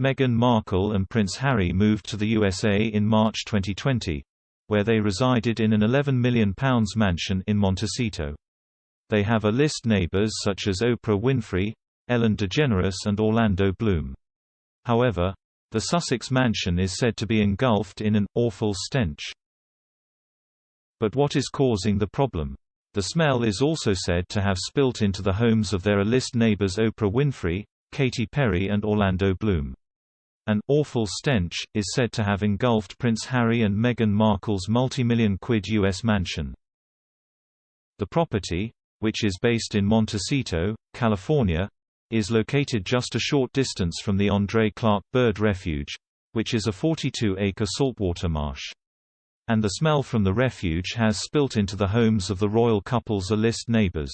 Meghan Markle and Prince Harry moved to the USA in March 2020, where they resided in an £11 million mansion in Montecito. They have a list neighbours such as Oprah Winfrey, Ellen DeGeneres and Orlando Bloom. However, the Sussex mansion is said to be engulfed in an awful stench. But what is causing the problem? The smell is also said to have spilt into the homes of their A-list neighbours Oprah Winfrey, Katy Perry and Orlando Bloom. An awful stench is said to have engulfed Prince Harry and Meghan Markle's multi-million-quid US mansion. The property, which is based in Montecito, California, is located just a short distance from the Andre Clark Bird Refuge, which is a 42-acre saltwater marsh. And the smell from the refuge has spilt into the homes of the royal couple's A-list neighbors.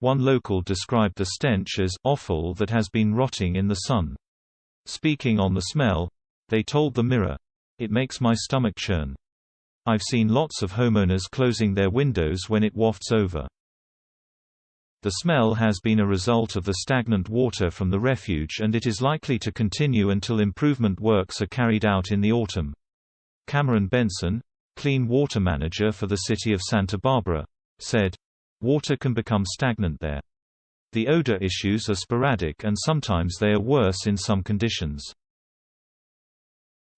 One local described the stench as offal that has been rotting in the sun. Speaking on the smell, they told the Mirror, "It makes my stomach churn. I've seen lots of homeowners closing their windows when it wafts over." The smell has been a result of the stagnant water from the refuge, and it is likely to continue until improvement works are carried out in the autumn. Cameron Benson, clean water manager for the city of Santa Barbara, said, "Water can become stagnant there. The odor issues are sporadic and sometimes they are worse in some conditions."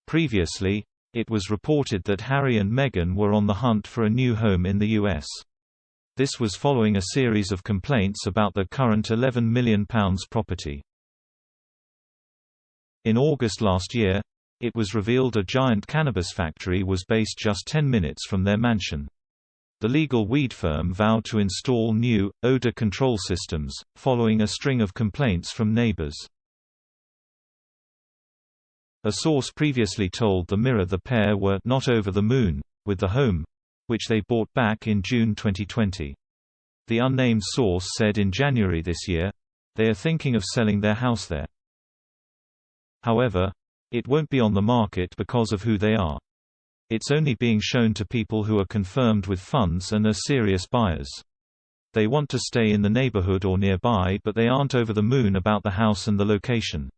Previously, it was reported that Harry and Meghan were on the hunt for a new home in the U.S. This was following a series of complaints about their current £11 million property. In August last year, it was revealed a giant cannabis factory was based just 10 minutes from their mansion. The legal weed firm vowed to install new, odor control systems, following a string of complaints from neighbors. A source previously told the Mirror the pair were "not over the moon" with the home, which they bought back in June 2020. The unnamed source said in January this year, they are thinking of selling their house there. However, it won't be on the market because of who they are. It's only being shown to people who are confirmed with funds and are serious buyers. They want to stay in the neighborhood or nearby, but they aren't over the moon about the house and the location.